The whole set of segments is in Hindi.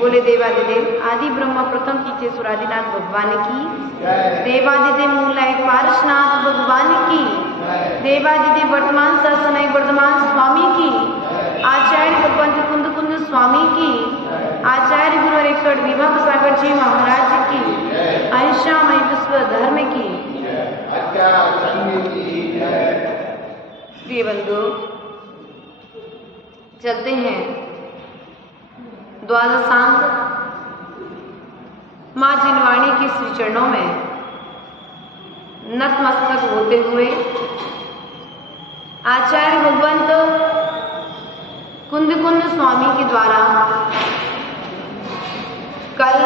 बोले देवादिदेव आदि ब्रह्म प्रथम कीचे सुरादिनाथ भगवान की, देवादिदेव मूलनायक पारसनाथ भगवान की, देवादिदेव वर्तमान सरसनाई वर्धमान स्वामी की, आचार्य भगवंत कुंद कुंद स्वामी की, आचार्य गुरु रेखड़ विभा सागर जी महाराज की, अंशामय विश्व धर्म की। प्रिय बंधु, चलते हैं द्वादशांग मां जिनवाणी के श्री चरणों में नतमस्तक होते हुए आचार्य भगवंत कुंद कुंद स्वामी के द्वारा कल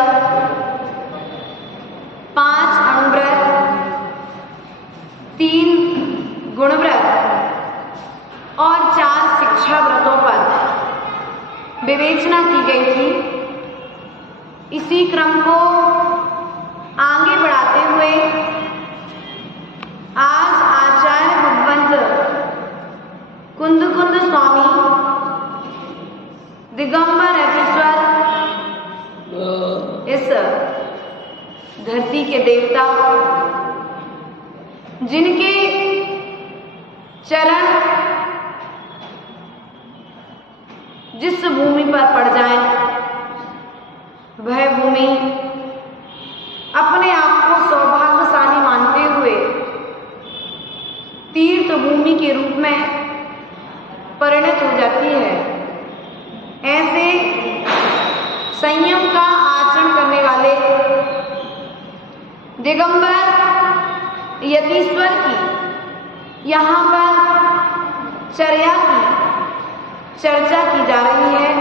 5 अणुव्रत, 3 गुणव्रत और 4 शिक्षा व्रतों पर विवेचना की गई थी। इसी क्रम को आगे बढ़ाते हुए आज आचार्य भगवंत कुंद कुंद स्वामी दिगंबर अधीश्वर इस धरती के देवता, जिनके चरण जिस भूमि पर पड़ जाए वह भूमि अपने आप को सौभाग्यशाली मानते हुए तीर्थ भूमि के रूप में परिणत हो जाती है। ऐसे संयम का आचरण करने वाले दिगंबर यतीश्वर की यहाँ पर चर्या की चर्चा की जा रही है।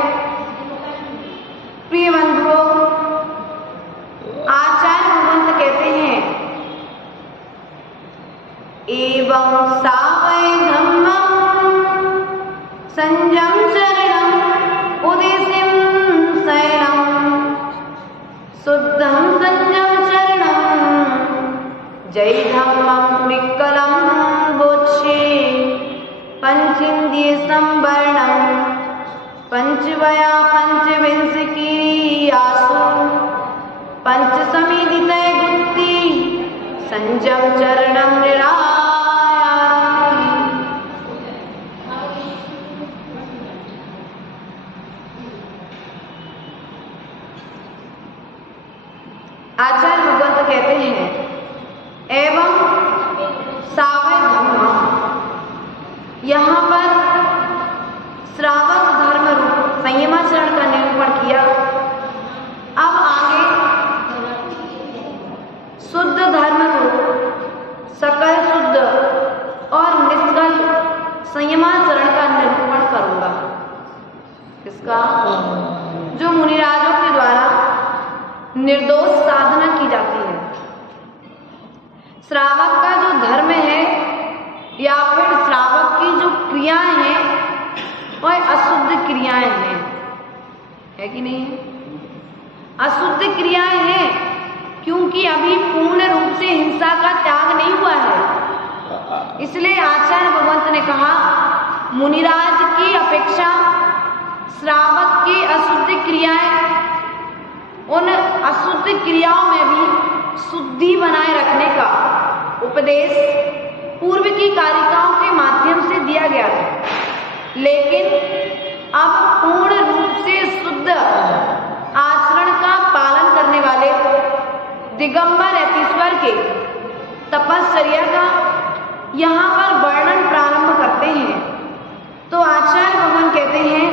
प्रिय बंधुओं, आचार्य भगवंत कहते हैं एवं सावय धम्मं संयम चरणं उदेशिं शरणं शुद्धं संयम चरणं जय धम्मं विकलं बोच्छे पंचेन्द्रिय संवरणं पंचवया पंचविंशकी आसु पंचसमेदितय गुप्ति संयम चरणं निरायाति। आचार्य भगवंत कहते हैं एवं सावय धम्म, यहाँ पर श्रावक धर्म रूप संयमाचरण का निरूपण किया। अब आगे शुद्ध धर्म रूप सकल शुद्ध जो मुनिराजों के द्वारा निर्दोष साधना की जाती है। श्रावक का जो धर्म है या फिर श्रावक की जो क्रियाएं हैं वह अशुद्ध क्रियाएं हैं, है कि नहीं है? अशुद्ध क्रियाएं हैं क्योंकि अभी पूर्ण रूप से हिंसा का त्याग नहीं हुआ है। इसलिए आचार्य भगवंत ने कहा मुनिराज की अपेक्षा श्रावक की अशुद्ध क्रियाएं, उन अशुद्ध क्रियाओं में भी शुद्धि बनाए रखने का उपदेश पूर्व की कारिकाओं के माध्यम से दिया गया था। लेकिन अब पूर्ण रूप से शुद्ध आचरण का पालन करने वाले दिगंबर यतीश्वर के तपश्चर्या का यहाँ पर वर्णन प्रारंभ करते हैं। तो आचार्य भगवान कहते हैं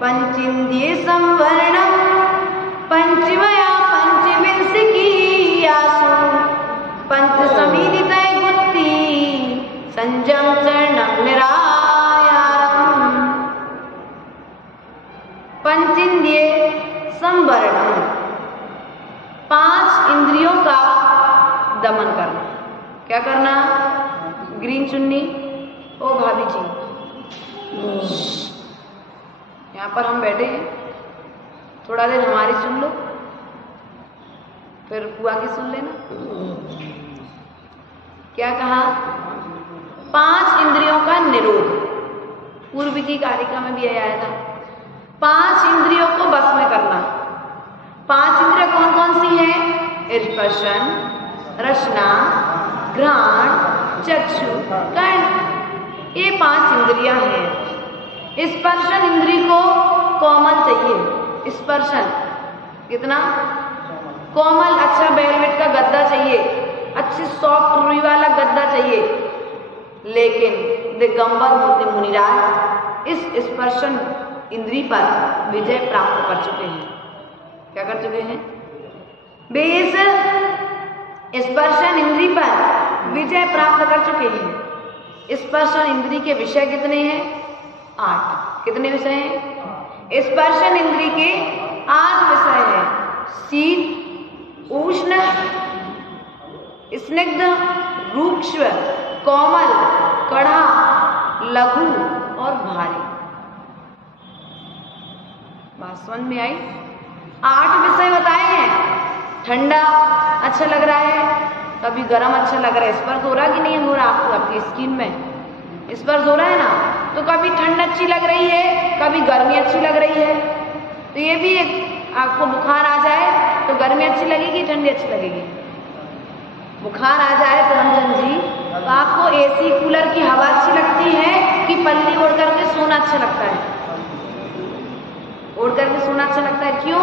पंचेन्द्रिय संवरणम पंचमया पंचविंशतियासु पंच समीलित बुद्धि संजम चरणम निरायारम। पंचेन्द्रिय संवरणम, 5 इंद्रियों का दमन करना। क्या करना? ग्रीन चुन्नी, ओ भाभी जी यहाँ पर हम बैठे हैं, थोड़ा देर हमारी सुन लो, फिर बुआ की सुन लेना। क्या कहा? 5 इंद्रियों का निरोध। पूर्व की कारिका में भी यह आया था, 5 इंद्रियों को बस में करना। 5 इंद्रियां कौन कौन सी हैं? स्पर्शन, रसना, घ्राण, चक्षु, कर्ण, ये 5 इंद्रियां हैं। स्पर्शन इंद्री को कोमल चाहिए। स्पर्शन कितना कोमल, अच्छा वेलवेट का गद्दा चाहिए, अच्छी सॉफ्ट रुई वाला गद्दा चाहिए। लेकिन दिगंबर मूर्ति मुनिराज इस स्पर्शन इंद्री पर विजय प्राप्त कर चुके हैं। क्या कर चुके हैं? वे इस स्पर्शन इंद्री पर विजय प्राप्त कर चुके हैं। स्पर्शन इंद्री के विषय कितने हैं? 8। कितने विषय हैं? स्पर्शन इंद्री के 8 विषय हैं। शीत, उष्ण, स्निग्ध, रूक्ष, कोमल, कड़ा, लघु और भारी। बात समझ में आई? 8 विषय बताए हैं। ठंडा अच्छा लग रहा है, कभी गर्म अच्छा लग रहा है। स्पर्श हो रहा कि नहीं हो रहा आपको? आपकी स्किन में स्पर्श हो रहा है ना, तो कभी ठंड अच्छी लग रही है, कभी गर्मी अच्छी लग रही है। तो ये भी एक, आपको बुखार आ जाए तो गर्मी अच्छी लगेगी, ठंडी अच्छी लगेगी। बुखार आ जाए तो रंजन जी, तो आपको एसी कूलर की हवा अच्छी लगती है कि पल्ली ओढ़ करके सोना अच्छा लगता है? ओढ़ करके सोना अच्छा लगता है। क्यों?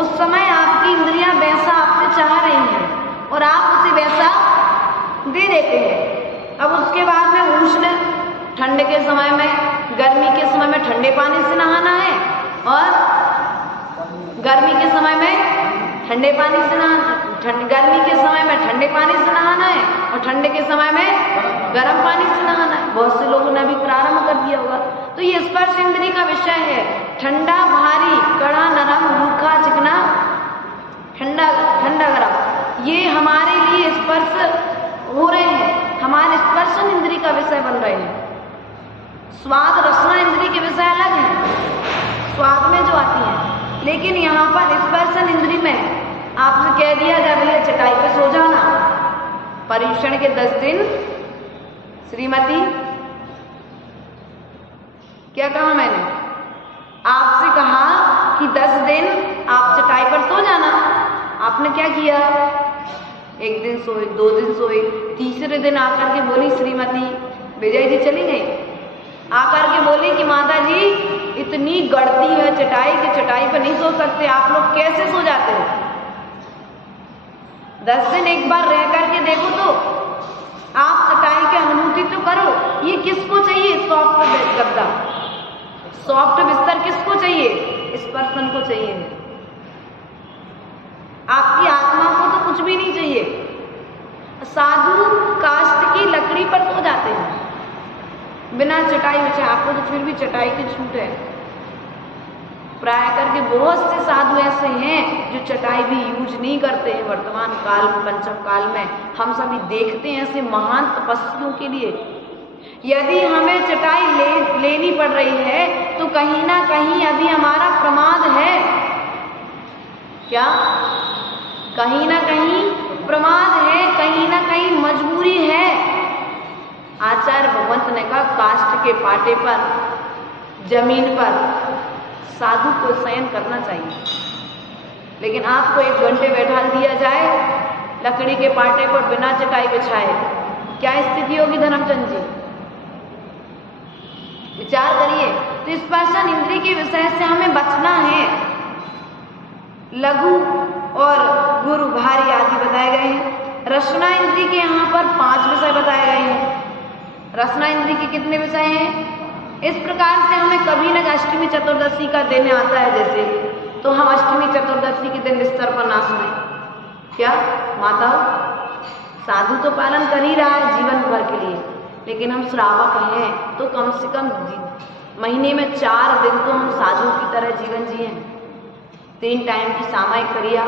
उस समय आपकी इंद्रियां वैसा आपसे चाह रही हैं और आप उसे वैसा दे देते हैं। अब उसके बाद में उष्ण, ठंड के समय में, गर्मी के समय में ठंडे पानी से नहाना है और गर्मी के समय में ठंडे पानी से नहाना, गर्मी के समय में ठंडे पानी से नहाना है और ठंडे के समय में गर्म पानी से नहाना है। बहुत से लोगों ने अभी प्रारंभ कर दिया होगा। तो ये स्पर्श इंद्री का विषय है। ठंडा, भारी, कड़ा, नरम, रूखा, चिकना, ठंडा, ठंडा, गरम, ये हमारे लिए स्पर्श हो रहे हैं, हमारे स्पर्शन इंद्री का विषय बन रहे हैं। स्वाद, रसना इंद्री के विषय अलग हैं, स्वाद में जो आती है। लेकिन यहाँ पर स्पर्शन इंद्री में आपसे कह दिया जाए भैया चटाई पे सो जाना। परीक्षण के 10 दिन श्रीमती, क्या कहा मैंने? आपसे कहा कि 10 दिन आप चटाई पर सो जाना। आपने क्या किया? 1 दिन सोए, 2 दिन सोए, तीसरे दिन आकर के बोली श्रीमती विजय जी चली गई। आकर के बोली कि माता जी इतनी गड़ती है चटाई कि चटाई पर नहीं सो सकते, आप लोग कैसे सो जाते हो? 10 दिन एक बार रह करके देखो तो आप चटाई की अनुभूति तो करो। ये किसको चाहिए? सॉफ्ट गद्दा, सॉफ्ट बिस्तर किसको चाहिए? स्पर्शन को चाहिए। आपकी आत्मा को तो कुछ भी नहीं चाहिए। साधु काष्ठ की लकड़ी पर सो जाते हैं बिना चटाई बिछाए। आपको तो फिर भी चटाई की छूट है। प्राय करके बहुत से साधु ऐसे हैं जो चटाई भी यूज नहीं करते हैं। वर्तमान काल में, पंचम काल में हम सभी देखते हैं ऐसे महान तपस्वियों के लिए यदि हमें चटाई लेनी पड़ रही है तो कहीं ना कहीं अभी हमारा प्रमाद है। क्या? कहीं ना कहीं प्रमाद है, कहीं ना कहीं मजबूरी है। आचार्य भगवंत ने कहा काष्ठ के पाटे पर, जमीन पर साधु को शयन करना चाहिए, लेकिन आपको 1 घंटे बैठा दिया जाए लकड़ी के पाटे पर बिना चटाई बिछाए, क्या स्थिति होगी धर्मचंद जी? विचार करिए। तो स्पर्शन इंद्रिय के विषय से हमें बचना है। लघु और गुरु, भारी आदि बताए गए हैं। रसना इंद्रिय के यहाँ पर 5 विषय बताए गए हैं। रसना इंद्रिय के कितने विषय हैं? इस प्रकार से हमें कभी न अष्टमी चतुर्दशी का दिन आता है जैसे, तो हम अष्टमी चतुर्दशी के दिन बिस्तर पर ना सोएं। क्या माता? साधु तो पालन कर ही रहा है जीवन भर के लिए, लेकिन हम श्रावक हैं तो कम से कम महीने में 4 दिन तो हम साधु की तरह जीवन जिए। 3 टाइम की सामायिक क्रिया।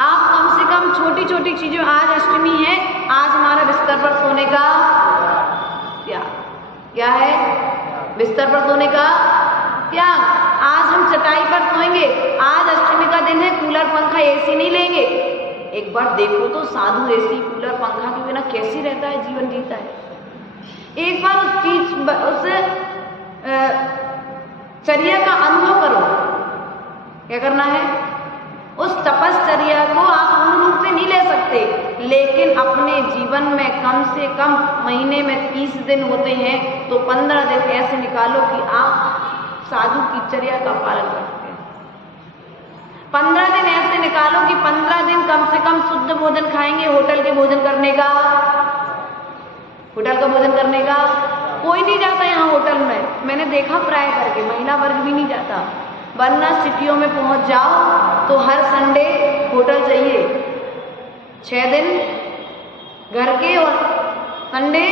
आप कम से कम छोटी छोटी चीजों, आज अष्टमी है, आज हमारा बिस्तर पर सोने का क्या है? बिस्तर पर सोने का त्याग। आज हम चटाई पर सोएंगे, आज अष्टमी का दिन है, कूलर पंखा एसी नहीं लेंगे। एक बार देखो तो साधु एसी कूलर पंखा के बिना कैसी रहता है, जीवन जीता है। एक बार उस चर्या का अनुभव करो। क्या करना है? उस तपश्चर्या को आप पूर्ण रूप से नहीं ले सकते, लेकिन अपने जीवन में कम से कम महीने में 30 दिन होते हैं तो 15 दिन ऐसे निकालो कि आप साधु की चर्या का पालन करते हैं। 15 दिन ऐसे निकालो कि 15 दिन कम से कम शुद्ध भोजन खाएंगे। होटल के भोजन करने का, होटल का भोजन करने का कोई नहीं जाता यहाँ होटल में। मैंने देखा प्राय करके महिला वर्ग भी नहीं जाता, वरना सिटियों में पहुंच जाओ तो हर संडे होटल चाहिए। 6 दिन घर के और संडे।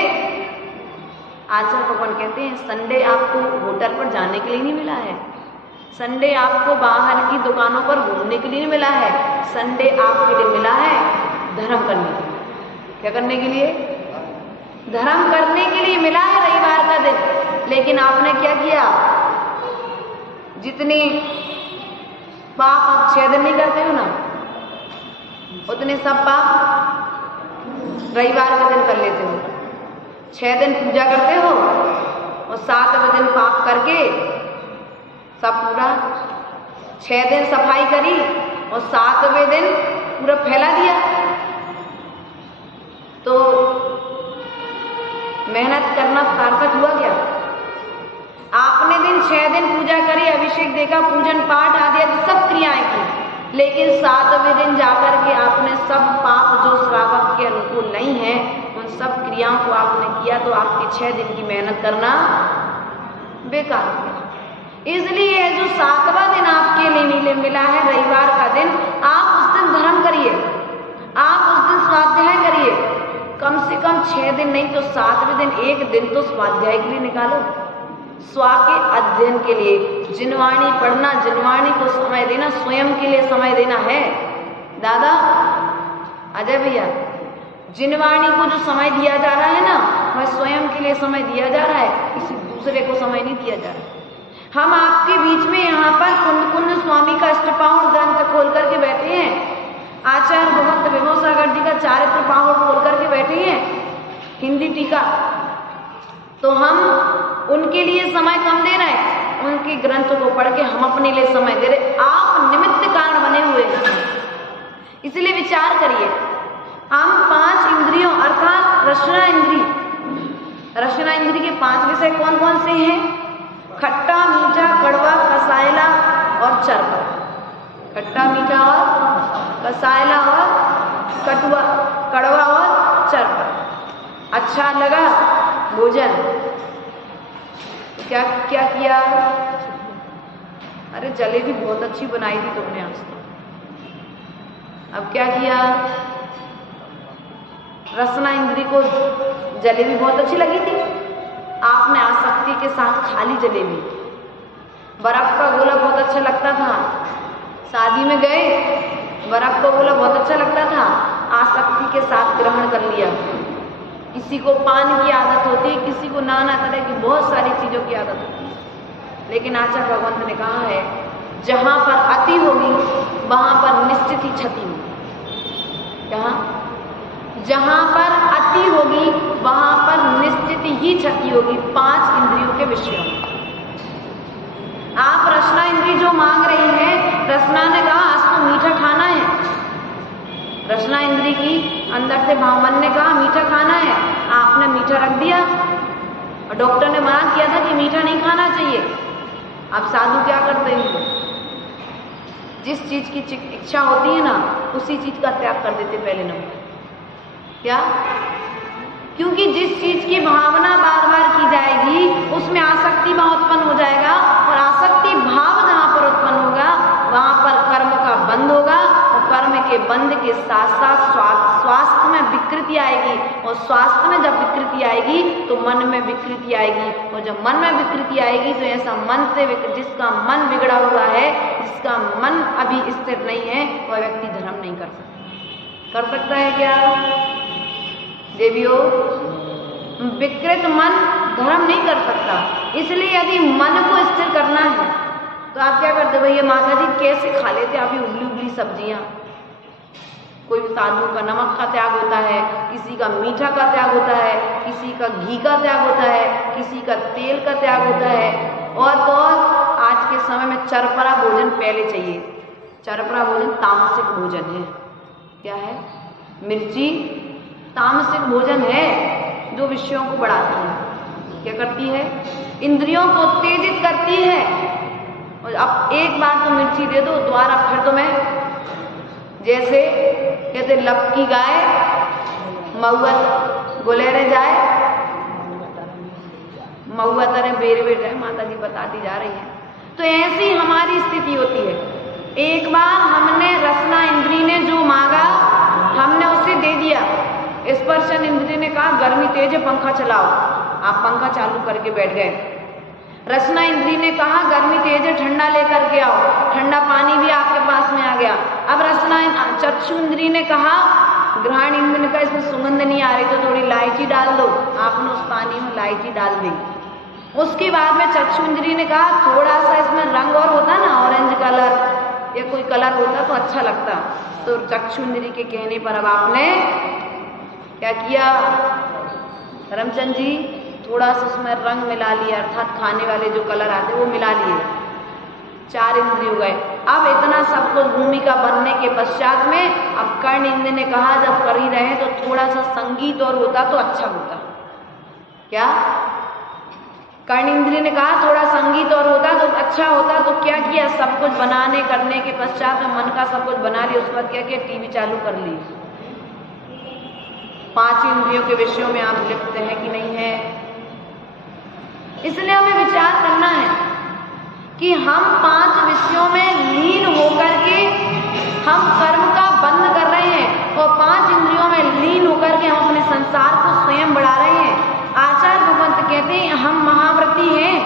आचार्य भगवान कहते हैं संडे आपको होटल पर जाने के लिए नहीं मिला है, संडे आपको बाहर की दुकानों पर घूमने के लिए नहीं मिला है, संडे आपके लिए मिला है धर्म करने के लिए। क्या करने के लिए? धर्म करने के लिए मिला है रविवार का दिन। लेकिन आपने क्या किया? जितने पाप आप 6 दिन नहीं करते हो ना, उतने सब पाप रविवार के दिन कर लेते हो। 6 दिन पूजा करते हो और 7वें दिन पाप करके सब पूरा। 6 दिन सफाई करी और 7वें दिन पूरा फैला दिया, तो मेहनत करना सार्थक हुआ क्या? आपने 6 दिन पूजा करी, अभिषेक देखा, पूजन पाठ आदि सब क्रियाएं की, लेकिन 7वें दिन जाकर के आपने सब पाप जो श्रावक के अनुकूल नहीं है उन सब क्रियाओं को आपने किया, तो आपके 6 दिन की मेहनत करना बेकार हो गया। इसलिए जो 7वां दिन आपके लिए मिला है रविवार का दिन, आप उस दिन धर्म करिए, आप उस दिन स्वाध्याय करिए। कम से कम 6 दिन नहीं तो 7वें दिन 1 दिन तो स्वाध्याय के लिए निकालो, स्वा के अध्ययन के लिए। जिनवाणी पढ़ना, जिनवाणी को समय देना, स्वयं के लिए समय देना है। दादा अजय भैया, जिनवाणी को जो समय दिया जा रहा है ना, वह स्वयं के लिए समय दिया जा रहा है, किसी दूसरे को समय नहीं दिया जा रहा। हम आपके बीच में यहाँ पर कुंद स्वामी का अष्टपाहुड़ ग्रंथ खोल करके बैठे हैं, आचार्य भगवंत विभव सागर जी का चारित्र पाहुड़ खोल करके बैठे हैं, हिंदी टीका। तो हम उनके लिए समय कम दे रहे हैं, उनके ग्रंथ को पढ़ के हम अपने लिए समय दे रहे। आप निमित्त कारण बने हुए हैं, इसलिए विचार करिए। हम 5 इंद्रियों अर्थात रसना इंद्री, रसना इंद्री के 5 विषय कौन कौन से हैं? खट्टा, मीठा, कड़वा, कसायला और चरपा। खट्टा, मीठा और कसायला और कटुआ, कड़वा और चरपा। अच्छा लगा भोजन, क्या क्या किया? अरे जलेबी बहुत अच्छी बनाई थी तुमने आज तो। अब क्या किया? रसना इंद्री को जलेबी बहुत अच्छी लगी थी, आपने आसक्ति के साथ खा ली जलेबी। बर्फ का गोला बहुत अच्छा लगता था, शादी में गए, बर्फ का गोला बहुत अच्छा लगता था, आसक्ति के साथ ग्रहण कर लिया। किसी को पान की आदत होती है, किसी को नाना तरह की बहुत सारी चीजों की आदत होती है। लेकिन आचार्य भगवंत ने कहा है, जहां पर अति होगी वहां पर निश्चित ही क्षति होगी। कहा, जहां पर अति होगी वहां पर निश्चित ही क्षति होगी 5 इंद्रियों के विषयों में। आप रसना इंद्री जो मांग रही है, रसना ने कहा आज तो मीठा खाना है, रसना इंद्री की अंदर से मन ने कहा मीठा खाना है, आपने मीठा रख दिया और डॉक्टर ने मना किया था कि मीठा नहीं खाना चाहिए। अब साधु क्या करते हैं, जिस चीज की इच्छा होती है ना उसी चीज का त्याग कर देते पहले नंबर। क्या? क्योंकि जिस चीज की भावना बार बार की जाएगी उसमें आसक्ति भाव उत्पन्न हो जाएगा, और आसक्ति भाव जहां पर उत्पन्न होगा वहां पर कर्म का बंध होगा, और कर्म के बंध के साथ साथ स्वास्थ्य में विकृति आएगी, और स्वास्थ्य में जब विकृति आएगी तो मन में विकृति आएगी, और जब मन में विकृति आएगी तो ऐसा मन से जिसका मन बिगड़ा हुआ है, जिसका मन अभी स्थिर नहीं है, वह व्यक्ति धर्म नहीं कर सकता। कर सकता है क्या देवियों? विकृत मन धर्म नहीं कर सकता। इसलिए यदि मन को स्थिर करना है तो आप क्या करते, भैया माता जी कैसे खा लेते आप ये उबली उबली सब्जियां? कोई साधु का नमक का त्याग होता है, किसी का मीठा का त्याग होता है, किसी का घी का त्याग होता है, किसी का तेल का त्याग होता है, और तो आज के समय में चरपरा भोजन पहले चाहिए। चरपरा भोजन तामसिक भोजन है। क्या है? मिर्ची तामसिक भोजन है जो विषयों को बढ़ाती है। क्या करती है? इंद्रियों को उत्तेजित करती है। और अब एक बार तो मिर्ची दे दो, दोबारा फिर तो मैं जैसे कहते लब की गाय महुआ गुलेरे जाए, महुआ तरह बेर बेर जाए, माता जी बताती जा रही है। तो ऐसी हमारी स्थिति होती है। एक बार हमने रसना इंद्री ने जो मांगा हमने उसे दे दिया। स्पर्शन इंद्री ने कहा गर्मी तेज है पंखा चलाओ, आप पंखा चालू करके बैठ गए। रसना इंद्री ने कहा गर्मी तेज है ठंडा लेकर के आओ, ठंडा पानी भी आपके पास में आ गया। अब रसना चक्षु इंद्री ने कहा, ग्रहण इंद्री ने कहा इसमें सुगंध नहीं आ रही तो थोड़ी इलायची डाल दो, आपने उस पानी में इलायची डाल दी। उसके बाद में चक्षु इंद्री ने कहा थोड़ा सा इसमें रंग और होता ना, ऑरेंज कलर या कोई कलर होता तो अच्छा लगता। तो चक्षु इंद्री के कहने पर अब आपने क्या किया धर्मचंद जी, थोड़ा सा उसमें रंग मिला लिया, अर्थात खाने वाले जो कलर आते वो मिला लिए। 4 इंद्रिय हो गए। अब इतना सब कुछ भूमिका बनने के पश्चात में अब कर्ण इंद्र ने कहा जब कर ही रहे तो थोड़ा सा संगीत और होता तो अच्छा होता। क्या? कर्ण इंद्र ने कहा थोड़ा संगीत और होता तो अच्छा होता। तो क्या किया, सब कुछ बनाने करने के पश्चात में मन का सब कुछ बना लिया। उसके बाद क्या किया, टीवी चालू कर ली। 5 इंद्रियों के विषयों में आप लिप्त हैं कि नहीं है? इसलिए हमें विचार करना है कि हम 5 विषयों में लीन होकर के हम कर्म का बंद कर रहे हैं, और 5 इंद्रियों में लीन होकर के हम अपने संसार को स्वयं बढ़ा रहे हैं। आचार्य भगवंत कहते हैं हम महाव्रती हैं,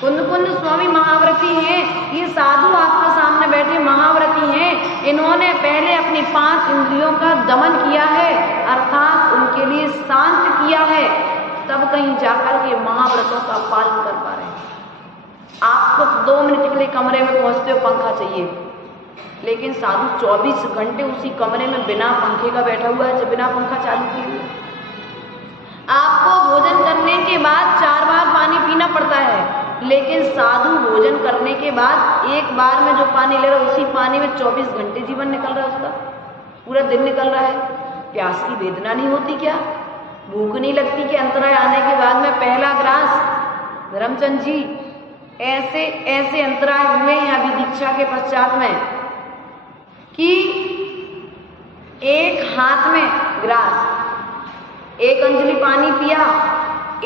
कुंद कुंद स्वामी महाव्रती हैं। ये साधु आपके सामने बैठे महाव्रती हैं। इन्होंने पहले अपनी 5 इंद्रियों का दमन किया है, अर्थात उनके लिए शांत किया है, तब कहीं जाकर के महाव्रतों का पालन कर पा रहे हैं। आपको 2 मिनट के लिए कमरे में पहुंचते हो पंखा चाहिए, लेकिन साधु 24 घंटे उसी कमरे में बिना पंखे का बैठा हुआ है, बिना पंखा चालू किए। आपको भोजन करने के बाद 4 बार पानी पीना पड़ता है, लेकिन साधु भोजन करने के बाद एक बार में जो पानी ले रहा है उसी पानी में 24 घंटे जीवन निकल रहा है, उसका पूरा दिन निकल रहा है। प्यास की वेदना नहीं होती क्या? भूख नहीं लगती कि अंतराय आने के बाद में पहला ग्रास? धर्मचंद जी ऐसे ऐसे अंतराय हुए हैं अभी दीक्षा के पश्चात में कि एक हाथ में ग्रास, एक अंजलि पानी पिया,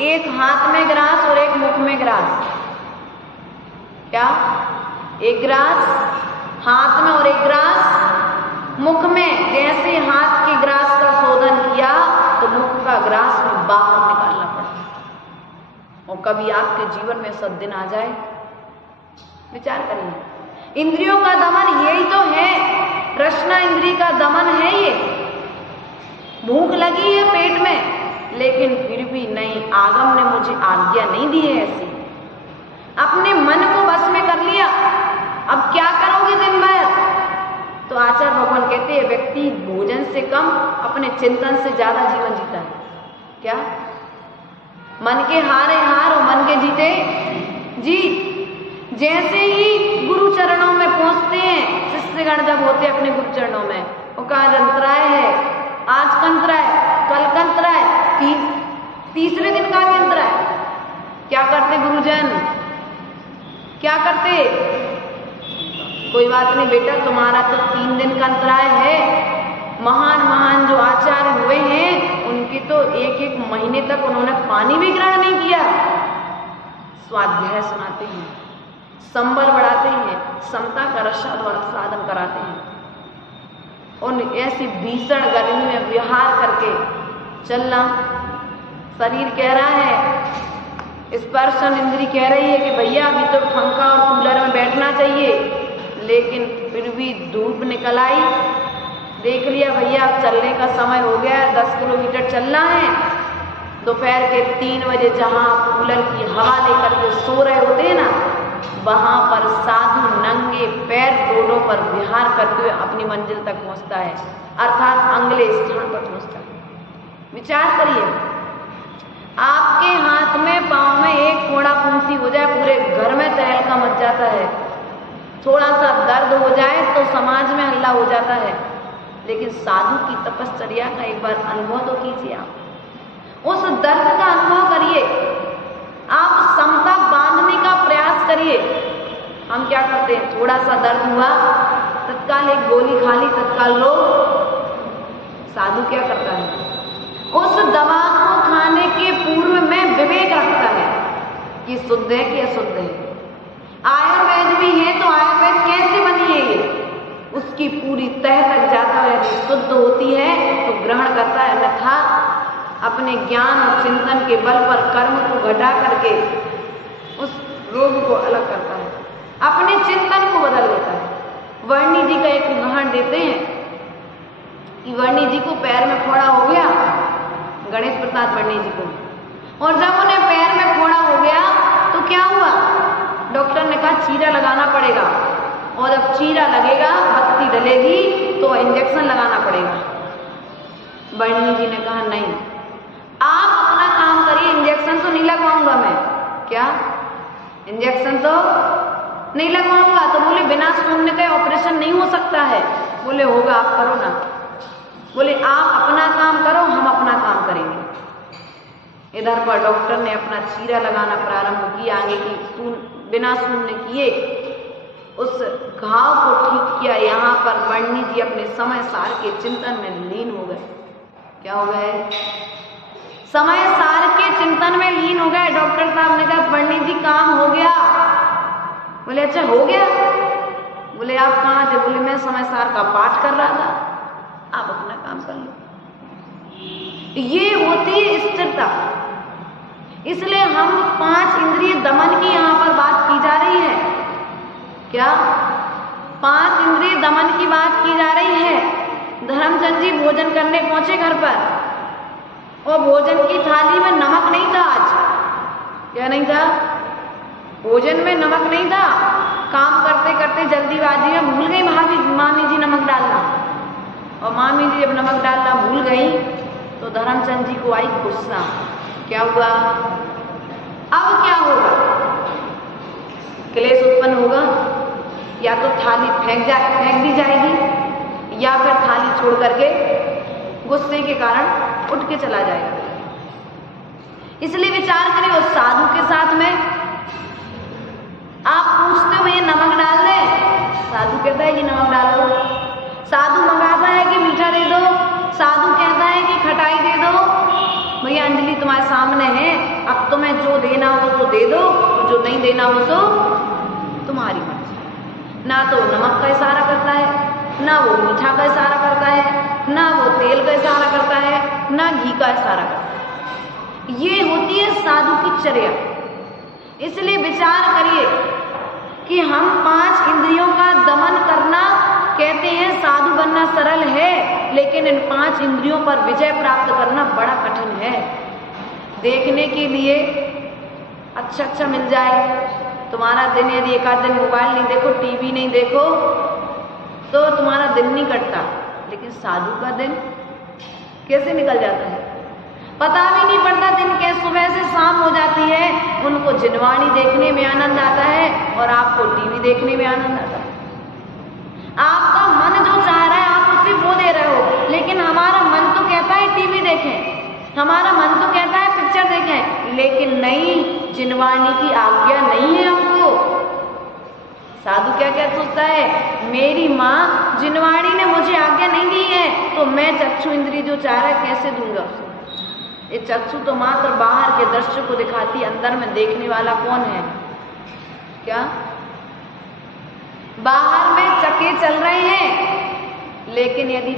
एक हाथ में ग्रास और एक मुख में ग्रास। क्या? एक ग्रास हाथ में और एक ग्रास मुख में। जैसे हाथ के ग्रास का शोधन किया तो मुख का ग्रास भी बाहर निकालना पड़ता। और कभी आपके जीवन में सब दिन आ जाए विचार करिए, इंद्रियों का दमन यही तो है, रसना इंद्रिय का दमन है ये। भूख लगी है पेट में, लेकिन फिर भी नहीं, आगम ने मुझे आज्ञा नहीं दी है ऐसी, अपने मन को बस में कर लिया। अब क्या करोगे दिन भर? तो आचार्य भगवान कहते हैं व्यक्ति भोजन से कम अपने चिंतन से ज्यादा जीवन जीता है। क्या? मन के हारे हार और मन के जीते जीत। जैसे ही गुरु चरणों में पहुंचते हैं, शिष्यगण जब होते अपने गुरु चरणों में, वो कहा अंतराय है, आज का अंतराय, कल का अंतराय, तीसरे दिन का भी अंतराय। क्या करते गुरुजन? क्या करते? कोई बात नहीं बेटा, तुम्हारा तो 3 दिन का अंतराय है। महान महान जो आचार्य हुए हैं, उनके तो 1-1 महीने तक उन्होंने पानी भी ग्रहण नहीं किया। स्वाध्याय सुनाते हैं, संबल बढ़ाते हैं, समता का रक्षा साधन कराते हैं, और ऐसी भीषण गर्मी में विहार करके चलना। शरीर कह रहा है, स्पर्शन इंद्री कह रही है कि भैया अभी तो पंखा और कूलर में बैठना चाहिए, लेकिन फिर भी धूप निकल आई, देख लिया भैया चलने का समय हो गया, 10 किलोमीटर चलना है। दोपहर के 3 बजे जहाँ कूलर की हवा लेकर के सो रहे होते हैं ना, वहां पर साधु नंगे पैर रोडों पर विहार करते हुए अपनी मंजिल तक पहुंचता है, अर्थात अगले स्थान पर पहुंचता है। विचार करिए, आपके हाथ में पांव में एक फोड़ा फुंसी हो जाए, पूरे घर में तहलका मच जाता है। थोड़ा सा दर्द हो जाए तो समाज में हल्ला हो जाता है। लेकिन साधु की तपश्चर्या का एक बार अनुभव तो कीजिए, आप उस दर्द का अनुभव करिए, आप समता बांधने का प्रयास करिए। हम क्या करते हैं, थोड़ा सा दर्द हुआ, तत्काल एक गोली खा ली, तत्काल लो। साधु क्या करता है, उस दवा को खाने के पूर्व में विवेक रखता है कि शुद्ध है कि अशुद्ध है। आयुर्वेद भी है तो आयुर्वेद कैसे बनी है ये, उसकी पूरी तह तक जाता है। यदि शुद्ध होती है तो ग्रहण करता है, अन्यथा अपने ज्ञान और चिंतन के बल पर कर्म को घटा करके उस रोग को अलग करता है, अपने चिंतन को बदल लेता है। वर्णी जी का एक उदाहरण देते हैं कि वर्णी जी को पैर में फोड़ा हो गया, गणेश प्रसाद वर्णी जी को, और जब उन्हें पैर में फोड़ा हो गया तो क्या हुआ, डॉक्टर ने कहा चीरा लगाना पड़ेगा, और जब चीरा लगेगा, बत्ती डलेगी तो इंजेक्शन लगाना पड़ेगा। वर्णी जी ने कहा नहीं, आप अपना काम करिए, इंजेक्शन तो नहीं लगवाऊंगा मैं। क्या? इंजेक्शन तो नहीं लगवाऊंगा? तो बोले बिना शून्य के ऑपरेशन नहीं हो सकता है। बोले होगा, आप करो ना। बोले आप अपना काम करो, हम अपना काम करेंगे। इधर पर डॉक्टर ने अपना चीरा लगाना प्रारंभ किया, आगे की बिना शून्य किए उस घाव को ठीक किया। यहाँ पर वर्णी जी अपने समय सार के चिंतन में लीन हो गए। क्या हो गए? समय सार के चिंतन में लीन हो गए। डॉक्टर साहब ने कहा वर्णी जी काम हो गया। बोले अच्छा हो गया? बोले आप कहाँ थे? बोले मैं समय सार का पाठ कर रहा था। आप अपना काम कर लो। ये होती है स्थिरता। इसलिए हम 5 इंद्रिय दमन की यहाँ पर बात की जा रही है। क्या? 5 इंद्रिय दमन की बात की जा रही है। धर्मचंद जी भोजन करने पहुंचे घर पर, और भोजन की थाली में नमक नहीं था आज। क्या नहीं था? भोजन में नमक नहीं था। काम करते करते जल्दीबाजी में भूल गई मामी जी नमक डालना, और मामी जी जब नमक डालना भूल गई तो धर्मचंद जी को आई गुस्सा। क्या हुआ? अब क्या होगा? क्लेश उत्पन्न होगा। या तो थाली फेंक दी जाएगी, या फिर थाली छोड़ करके गुस्से के कारण उठ के चला जाएगा। इसलिए विचार करिए, उस साधु के साथ में आप पूछते हो ये नमक डाल दे, साधु कहता है कि नमक डालो। साधु मंगाता है कि मीठा दे दो, साधु कहता है कि खटाई दे दो। भैया अंजलि तुम्हारे सामने है, अब तुम्हें जो देना हो तो दे दो, और जो नहीं देना हो तो तुम्हारी मर्जी। ना तो नमक का इशारा करता है, ना वो मीठा का इशारा करता है, ना वो तेल का इशारा करता है, ना घी का इशारा करता है। ये होती है साधु की चर्या। इसलिए विचार करिए, कि हम 5 इंद्रियों का दमन करना, कहते हैं साधु बनना सरल है, लेकिन इन 5 इंद्रियों पर विजय प्राप्त करना बड़ा कठिन है। देखने के लिए अच्छा मिल जाए, तुम्हारा दिन यदि एक आध दिन मोबाइल नहीं देखो, टीवी नहीं देखो, तो तुम्हारा दिन नहीं कटता, लेकिन साधु का दिन कैसे निकल जाता है पता भी नहीं पड़ता। दिन के सुबह से शाम हो जाती है, उनको जिनवाणी देखने में आनंद आता है और आपको टीवी देखने में आनंद आता है। आपका मन जो चाह रहा है आप उसे वो दे रहे हो, लेकिन हमारा मन तो कहता है टीवी देखें, हमारा मन तो कहता है पिक्चर देखें, लेकिन नहीं, जिनवाणी की आज्ञा नहीं है हमको। साधु क्या क्या सोचता है, मेरी माँ जिनवाणी ने मुझे आज्ञा नहीं दी है, तो मैं चक्षु इंद्री जो चाह रहा है कैसे दूंगा उसे। ये चक्षु तो मात्र बाहर के दृश्य को दिखाती, अंदर में देखने वाला कौन है? क्या बाहर में चक्के चल रहे हैं, लेकिन यदि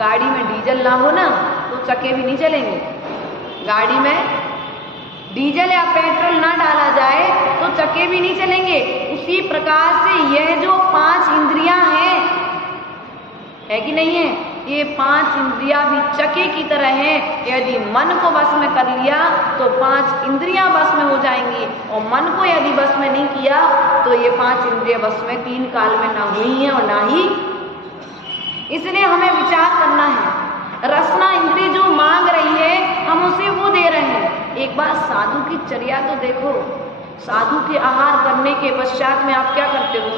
गाड़ी में डीजल ना हो ना तो चक्के भी नहीं चलेंगे। गाड़ी में डीजल या पेट्रोल ना डाला जाए तो चक्के भी नहीं चलेंगे। उसी प्रकार से यह जो 5 इंद्रियां हैं, है कि नहीं है, ये 5 इंद्रियां भी चक्के की तरह हैं। यदि मन को वश में कर लिया तो 5 इंद्रियां वश में हो जाएंगी, और मन को यदि वश में नहीं किया तो ये 5 इंद्रियां वश में 3 काल में ना हुई हैं और ना ही। इसलिए हमें विचार करना है, रसना इंद्रिय जो मांग रही है हम उसे वो दे रहे हैं। एक बार साधु की चर्या तो देखो, साधु के आहार करने के पश्चात में आप क्या करते हो?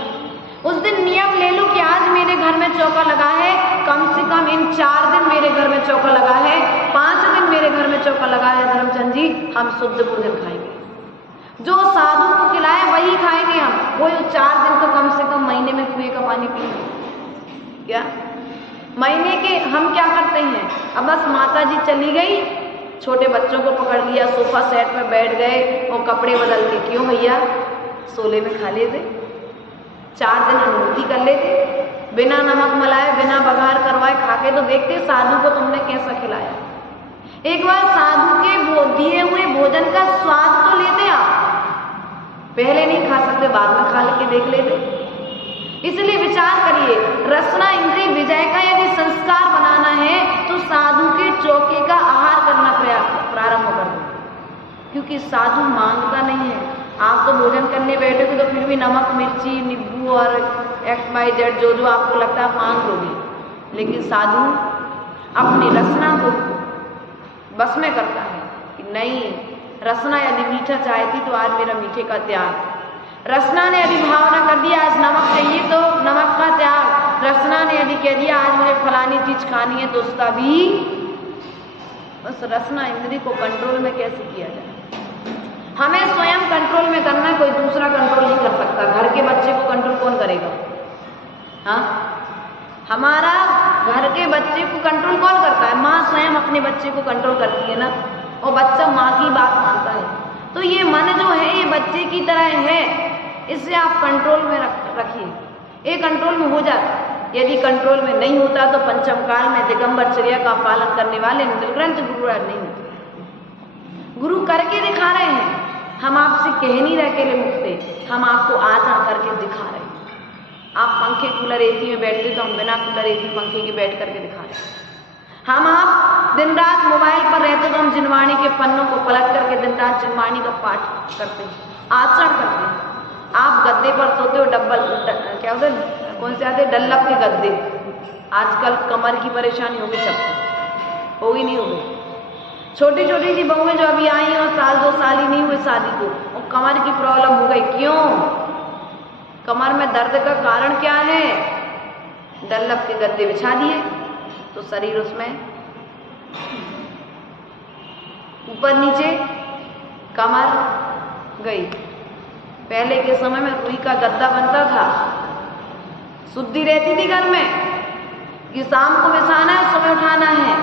उस दिन नियम ले लो कि आज मेरे घर में चौका लगा है, कम से कम इन 4 दिन मेरे घर में चौका लगा है, 5 दिन मेरे घर में चौका लगा है धर्मचंद जी, हम शुद्ध भोजन खाएंगे। जो साधु को खिलाए वही खाएंगे हम, वो 4 दिन तो कम से कम महीने में कुएं का पानी पिएंगे। क्या महीने के हम क्या करते हैं? अब बस माता जी चली गई, छोटे बच्चों को पकड़ लिया, सोफा सेट में बैठ गए और कपड़े बदल के, क्यों भैया सोले में खा लेते, 4 दिन अनुभूति कर लेते, बिना नमक मिलाए बिना बघार करवाए खा के तो देखते साधु को तुमने कैसा खिलाया। एक बार साधु के दिए हुए भोजन का स्वाद तो लेते आप, पहले नहीं खा सकते, बाद में खा के देख लेते। इसलिए विचार करिए, रसना इंद्रिय विजय का यदि संस्कार बनाना है तो साधु के चौके का आहार करना प्रारंभ कर दो, क्योंकि साधु मांगता नहीं है। आप तो भोजन करने बैठे तो फिर भी नमक मिर्ची नींबू और XYZ जो आपको लगता है मांग लोगे, लेकिन साधु अपनी रसना को बस में करता है कि नहीं, रसना यदि मीठा चाहती तो आज मेरा मीठे का त्याग। रसना ने यदि भावना कर दिया आज नमक चाहिए तो नमक का त्याग। रसना ने यदि कह दिया आज मुझे फलानी चीज खानी है तो उसका भी। बस रसना इंद्री को कंट्रोल में कैसे किया जाए? हमें स्वयं कंट्रोल में करना, कोई दूसरा कंट्रोल नहीं कर सकता। घर के बच्चे को कंट्रोल कौन करेगा? हाँ, हमारा घर के बच्चे को कंट्रोल कौन करता है? माँ स्वयं अपने बच्चे को कंट्रोल करती है ना, और बच्चा माँ की बात मानता है। तो ये मन जो है ये बच्चे की तरह है, इसे आप कंट्रोल में रखिए, ये कंट्रोल में हो जाता है। यदि कंट्रोल में नहीं होता तो पंचम काल में दिगंबर चर्या का पालन करने वाले निर्ग्रंथ गुरु नहीं होते। गुरु करके दिखा रहे हैं, हम आपसे कह नहीं रहे अकेले मुक्ते, हम आपको आज आ करके दिखा रहे हैं। आप पंखे कूलर AC में बैठते तो हम बिना कूलर AC पंखे के बैठ करके दिखा रहे हैं। हम आप दिन रात मोबाइल पर रहते तो हम जिनवाणी के पन्नों को पलट करके दिन रात जिनवाणी का पाठ करते हैं, आचरण करते हैं। आप गद्दे पर सोते हो, क्या होता है, कौन से आते, डल्लप के गद्दे। आजकल कमर की परेशानी होगी सबको, होगी नहीं होगी? छोटी छोटी सी बहुएं जो अभी आई और 1-2 साल ही नहीं हुए शादी को, और कमर की प्रॉब्लम हो गई। क्यों? कमर में दर्द का कारण क्या है? डल्लप के गद्दे बिछा दिए तो शरीर उसमें ऊपर नीचे कमर गई। पहले के समय में रुई का गद्दा बनता था, शुद्धि रहती थी घर में कि शाम को बिछाना है सुबह उठाना है,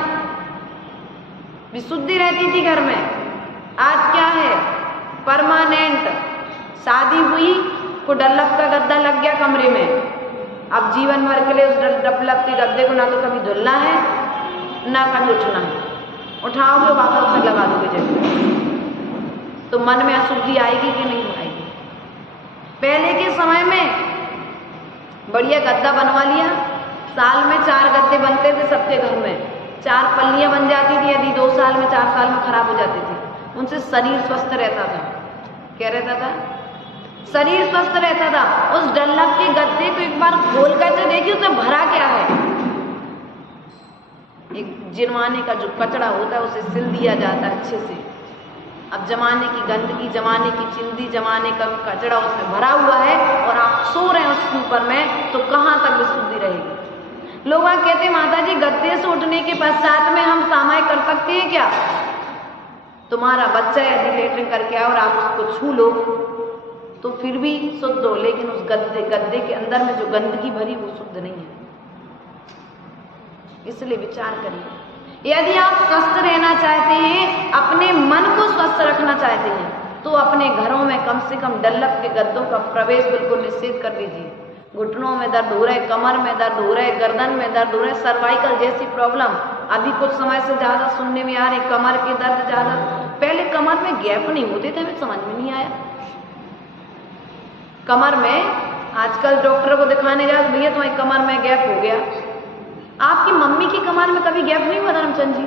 विशुद्धि रहती थी घर में। आज क्या है? परमानेंट शादी हुई को डल्लप का गद्दा लग गया कमरे में। अब जीवन भर के लिए उस डल्लप के गद्दे को ना तो कभी धुलना है ना कभी उठना है, उठाओगे वापस में लगा दोगे जैसे। तो मन में अशुद्धि आएगी कि नहीं आएगी? पहले के समय में बढ़िया गद्दा बनवा लिया, साल में 4 गद्दे बनते थे सबके घर में, 4 पल्लियां बन जाती थी, यदि 2 साल में 4 साल में खराब हो जाती थी, उनसे शरीर स्वस्थ रहता था। क्या रहता था? शरीर स्वस्थ रहता था। उस डल्लभ के गद्दे को एक बार खोल करके देखिए उसमें भरा क्या है। एक जमाने का जो कचरा होता है उसे सिल दिया जाता है अच्छे से। अब जमाने की गंदगी, जमाने की चिंदी, जमाने का कचरा उसमें भरा हुआ है और आप सो रहे हैं उसके ऊपर में, तो कहाँ तक विशुद्धि रहेगी? लोग कहते हैं माता जी गद्दे से उठने के पश्चात में हम सामायिक कर सकते हैं क्या? तुम्हारा बच्चा यदि लेटरिन करके आए और आप उसको छू लो तो फिर भी शुद्ध हो, लेकिन उस गद्दे के अंदर में जो गंदगी भरी वो शुद्ध नहीं है। इसलिए विचार करिए, यदि आप स्वस्थ रहना चाहते हैं, अपने मन को स्वस्थ रखना चाहते हैं, तो अपने घरों में कम से कम डल्लभ के गद्दों का प्रवेश बिल्कुल निषेध कर दीजिए। घुटनों में दर्द हो रहा है, कमर में दर्द हो रहा है, गर्दन में दर्द हो रहा है, सर्वाइकल जैसी प्रॉब्लम अभी कुछ समय से ज्यादा सुनने में आ रही, कमर के दर्द ज्यादा। पहले कमर में गैप नहीं होते थे, हमें समझ में नहीं आया। कमर में आजकल डॉक्टर को दिखाने जाओ, भैया तुम्हारी कमर में गैप हो गया। आपकी मम्मी की कमर में कभी गैप नहीं हुआ धर्मचंद जी?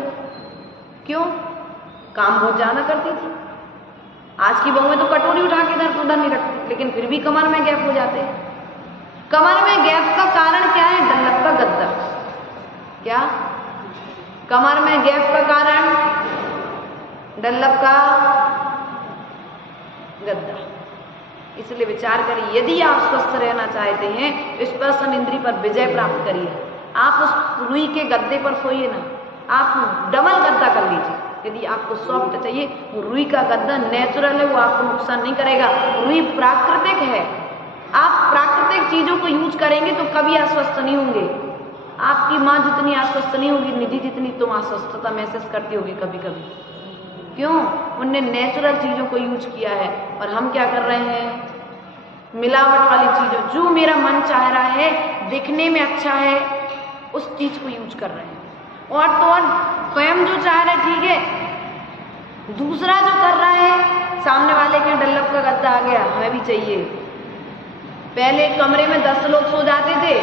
क्यों? काम बहुत ज्यादा करती थी। आज की बहू में तो कटोरी उठा के इधर उधर नहीं रखती, लेकिन फिर भी कमर में गैप हो जाते हैं। कमर में गैप का कारण क्या है? डल्लभ का गद्दा। क्या? कमर में गैप का कारण डल्लभ का गद्दा। इसलिए विचार करिए, यदि आप स्वस्थ रहना चाहते हैं, स्पर्शन इंद्रिय पर विजय प्राप्त करिए। आप उस रुई के गद्दे पर सोइए ना, आप डबल गद्दा कर लीजिए। यदि आपको सॉफ्ट चाहिए, वो रुई का गद्दा नेचुरल है, वो आपको नुकसान नहीं करेगा। रुई प्राकृतिक है। आप प्राकृतिक चीजों को यूज करेंगे तो कभी अस्वस्थ नहीं होंगे। आपकी माँ जितनी अस्वस्थ नहीं होगी, निधि जितनी तुम अस्वस्थता महसूस करती होगी कभी कभी। क्यों? उनने नेचुरल चीजों को यूज किया है, और हम क्या कर रहे हैं? मिलावट वाली चीजों, जो मेरा मन चाह रहा है, दिखने में अच्छा है, उस चीज को यूज कर रहे हैं। और तो और स्वयं जो चाह रहे, ठीक है, दूसरा जो कर रहा है, सामने वाले के डल्लभ का गद्दा आ गया, हमें भी चाहिए। पहले कमरे में 10 लोग सो जाते थे,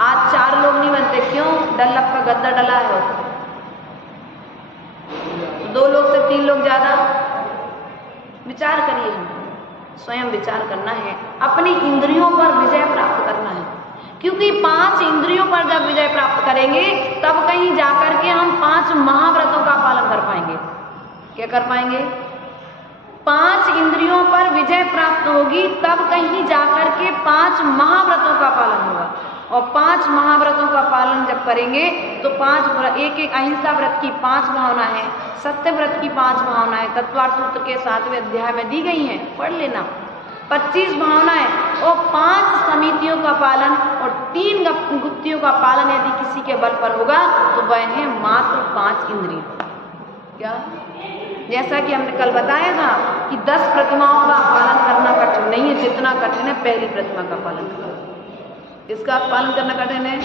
आज 4 लोग नहीं बनते। क्यों? डल्लभ का गद्दा डला है। 2 लोग से 3 लोग ज्यादा। विचार करिए, हम स्वयं विचार करना है, अपनी इंद्रियों पर विजय प्राप्त करना है। क्योंकि 5 इंद्रियों पर जब विजय प्राप्त करेंगे, तब कहीं जाकर के हम 5 महाव्रतों का पालन कर पाएंगे। क्या कर पाएंगे? 5 इंद्रियों पर विजय प्राप्त होगी, तब कहीं जाकर के 5 महाव्रतों का पालन होगा। और 5 महाव्रतों का पालन जब करेंगे तो 5 व्रत, एक अहिंसा व्रत की 5 भावना है, सत्य व्रत की 5 भावनाएं तत्वार्थ सूत्र के 7वें अध्याय में दी गई हैं, पढ़ लेना। 25 भावनाएं और 5 समितियों का पालन और 3 गुप्तियों का पालन यदि किसी के बल पर होगा तो वह है मात्र 5 इंद्रिय। क्या? जैसा कि हमने कल बताया था कि 10 प्रतिमाओं का पालन करना कठिन नहीं है, जितना कठिन है पहली प्रतिमा का पालन करना। इसका पालन करना कठिन है,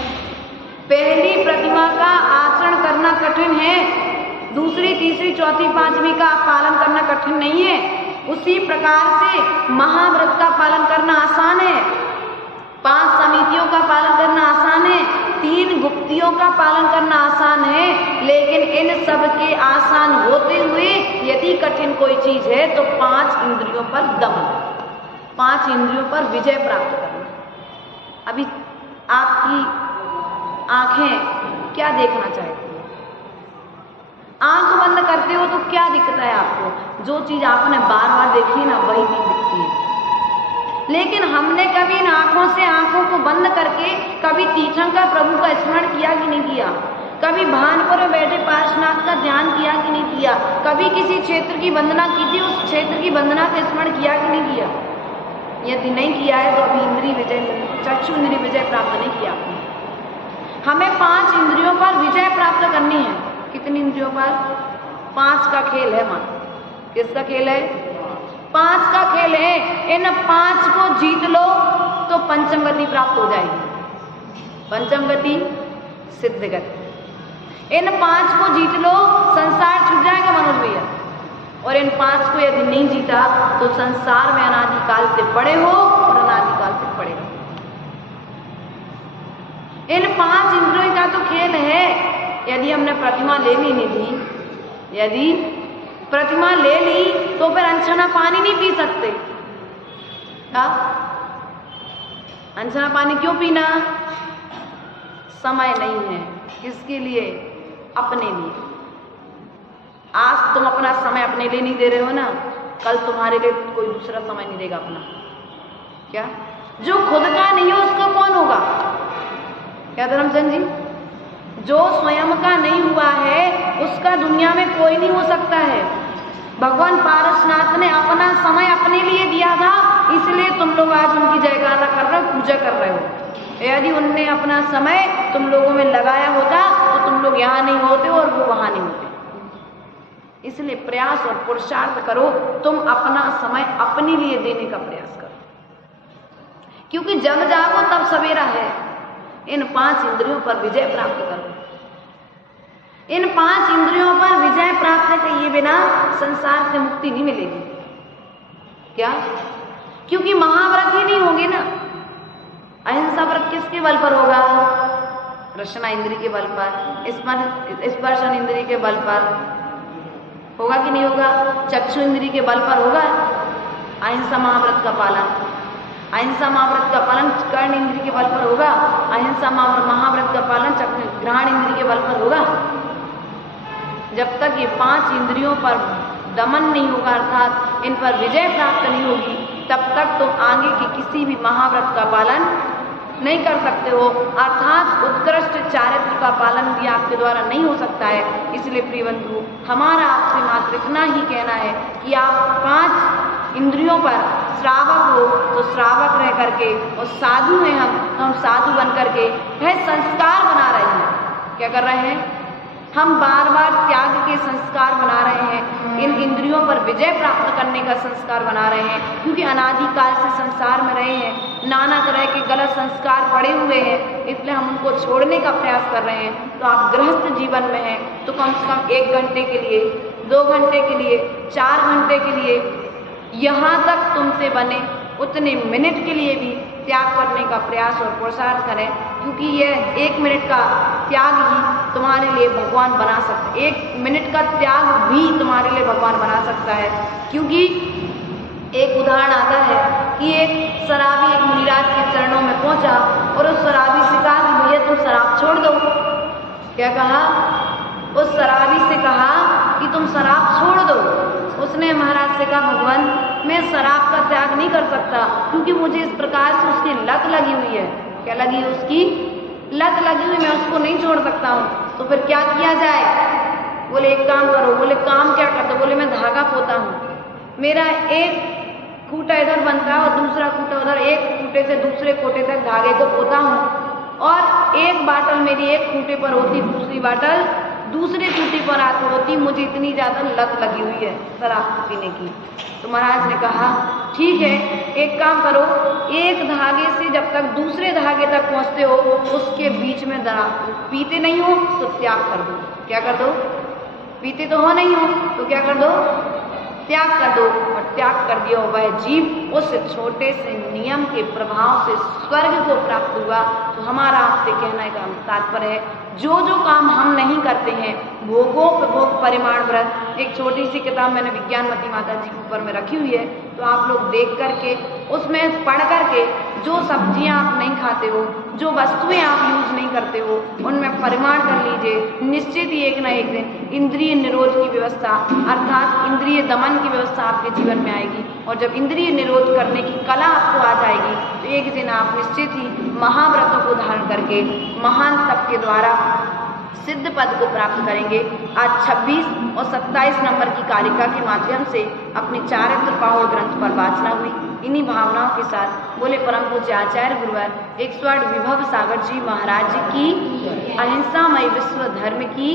पहली प्रतिमा का आचरण करना कठिन है, दूसरी, तीसरी, चौथी, 5वीं का पालन करना कठिन नहीं है। उसी प्रकार से महाव्रत का पालन करना आसान है, 5 समितियों का पालन करना आसान है, 3 गुप्तियों का पालन करना आसान है। लेकिन इन सब के आसान होते हुए यदि कठिन कोई चीज है तो 5 इंद्रियों पर दमन, 5 इंद्रियों पर विजय प्राप्त करना। अभी आपकी आंखें क्या देखना चाहती है? आंख बंद करते हो तो क्या दिखता है आपको? जो चीज आपने बार बार देखी ना, वही चीज दिखती है। लेकिन हमने कभी इन आंखों से, आंखों को बंद करके कभी तीर्थंकर प्रभु का स्मरण किया कि नहीं किया? कभी भानपुर में बैठे पार्श्वनाथ का ध्यान किया कि नहीं किया? कभी किसी क्षेत्र की वंदना की थी, उस क्षेत्र की वंदना का स्मरण किया कि नहीं किया? यदि नहीं किया है तो अभी इंद्रिय विजय, चक्षु इंद्रिय विजय प्राप्त नहीं किया आपने। हमें 5 इंद्रियों पर विजय प्राप्त करनी है। कितनी इंद्रियों पर? 5 का खेल है मां। किसका खेल है? 5 का खेल है। इन 5 को जीत लो तो पंचम गति प्राप्त हो जाएगी। पंचम गति, सिद्ध गति। इन 5 को जीत लो, संसार छूट जाएगा मनोज भैया। और इन 5 को यदि नहीं जीता तो संसार में अनादिकाल से पड़े हो इन 5 इंद्रियों का तो खेल है। यदि हमने प्रतिमा ले ली निधि, यदि प्रतिमा ले ली तो फिर अनछना पानी नहीं पी सकते। क्या अनछना पानी क्यों पीना? समय नहीं है। किसके लिए? अपने लिए। आज तुम अपना समय अपने लिए नहीं दे रहे हो ना, कल तुम्हारे लिए कोई दूसरा समय नहीं देगा अपना। क्या? जो खुद का नहीं हो उसका कौन होगा? क्या धर्मचंद जी? जो स्वयं का नहीं हुआ है उसका दुनिया में कोई नहीं हो सकता है। भगवान पारसनाथ ने अपना समय अपने लिए दिया था, इसलिए तुम लोग आज उनकी जयकारा कर रहे हो, पूजा कर रहे हो। यदि उनने अपना समय तुम लोगों में लगाया होता तो तुम लोग यहाँ नहीं होते और वो वहां नहीं होते। इसलिए प्रयास और पुरुषार्थ करो, तुम अपना समय अपने लिए देने का प्रयास करो, क्योंकि जब जागो तब सवेरा है। इन 5 इंद्रियों पर विजय प्राप्त करो। इन 5 इंद्रियों पर विजय प्राप्त किए बिना संसार से मुक्ति नहीं मिलेगी। क्या? क्योंकि महाव्रत ही नहीं होंगे ना। अहिंसा व्रत किसके बल पर होगा? रसना इंद्रिय के बल पर, स्पर्शन इंद्रिय के बल पर होगा कि नहीं होगा? चक्षु इंद्रिय के बल पर होगा अहिंसा महाव्रत का पालन। अहिंसा महाव्रत का पालन कर्ण इंद्रिय के बल पर होगा। अहिंसा महाव्रत का पालन घ्राण इंद्रिय के बल पर होगा। जब तक ये 5 इंद्रियों पर दमन नहीं होगा, अर्थात इन पर विजय प्राप्त नहीं होगी, तब तक तुम आगे की किसी भी महाव्रत का पालन नहीं कर सकते हो। अर्थात उत्कृष्ट चारित्र का पालन भी आपके द्वारा नहीं हो सकता है। इसलिए प्रिय बंधु, हमारा आपसे मात्र इतना ही कहना है कि आप 5 इंद्रियों पर श्रावक हो तो श्रावक रह करके, और साधु हैं हम तो हम साधु बन करके वह संस्कार बना रहे हैं। क्या कर रहे हैं? हम बार बार त्याग के संस्कार बना रहे हैं। इन इंद्रियों पर विजय प्राप्त करने का संस्कार बना रहे हैं, क्योंकि अनादिकाल से संसार में रहे हैं, नाना तरह के गलत संस्कार पड़े हुए हैं, इसलिए हम उनको छोड़ने का प्रयास कर रहे हैं। तो आप गृहस्थ जीवन में हैं तो कम से कम 1 घंटे के लिए, 2 घंटे के लिए, 4 घंटे के लिए, यहाँ तक तुमसे बने उतने मिनट के लिए भी त्याग करने का प्रयास और पुरुषार्थ करें, क्योंकि यह 1 मिनट का त्याग ही तुम्हारे लिए भगवान बना सकता है। 1 मिनट का त्याग भी तुम्हारे लिए भगवान बना सकता है। क्योंकि एक उदाहरण आता है कि एक शराबी एक मुनिराज के चरणों में पहुंचा और उस शराबी से कहा कि भैया तुम शराब छोड़ दो। क्या कहा? उस शराबी से कहा कि तुम शराब छोड़ दो। उसने महाराज से कहा, भगवान मैं शराब का त्याग नहीं कर सकता, क्योंकि मुझे इस प्रकार से उसकी लत लगी हुई है। क्या लगी? उसकी लत लगी हुई, मैं उसको नहीं छोड़ सकता हूँ। तो फिर क्या किया जाए? बोले एक काम करो। बोले काम क्या करते? बोले मैं धागा पोता हूँ। मेरा एक खूंटा इधर बनता है और दूसरा खूंटा उधर, एक खूंटे से दूसरे खूंटे तक धागे को पोता हूँ, और एक बाटल मेरी एक खूंटे पर होती, दूसरी बाटल दूसरे खूंटे पर आती होती। मुझे इतनी ज़्यादा लत लगी हुई है शराब पीने की। तो महाराज ने कहा ठीक है, एक काम करो, एक धागे से जब तक दूसरे धागे तक पहुँचते हो उसके बीच में दरा, पीते नहीं हो तो त्याग कर दो। क्या कर दो? पीते तो हो नहीं हो तो क्या कर दो? त्याग कर दो। और त्याग कर दिया वह जीव उस छोटे से नियम के प्रभाव से स्वर्ग को प्राप्त हुआ। तो हमारा आपसे कहने का तात्पर्य है, जो जो काम हम नहीं करते हैं, भोगोपभोग परिमाण व्रत, एक छोटी सी किताब मैंने विज्ञानमती माता जी के ऊपर में रखी हुई है, तो आप लोग देख करके उसमें पढ़ करके जो सब्जियां आप नहीं खाते हो, जो वस्तुएं आप यूज नहीं करते हो, उनमें परिमाण कर लीजिए। निश्चित ही एक ना एक दिन इंद्रिय निरोध की व्यवस्था, अर्थात इंद्रिय दमन की व्यवस्था आपके जीवन में आएगी। और जब इंद्रिय निरोध करने की कला आपको आ जाएगी तो एक दिन आप निश्चित ही महाव्रतों को धारण करके महान तप के द्वारा सिद्ध पद को प्राप्त करेंगे। आज 26 और 27 नंबर की कारिका के माध्यम से अपने चारित्र पाहुल ग्रंथ पर वाचना हुई। इन्हीं भावनाओं के साथ बोले परम पूज्य आचार्य गुरुवर 108 विभव सागर जी महाराज जी की, अहिंसामय विश्व धर्म की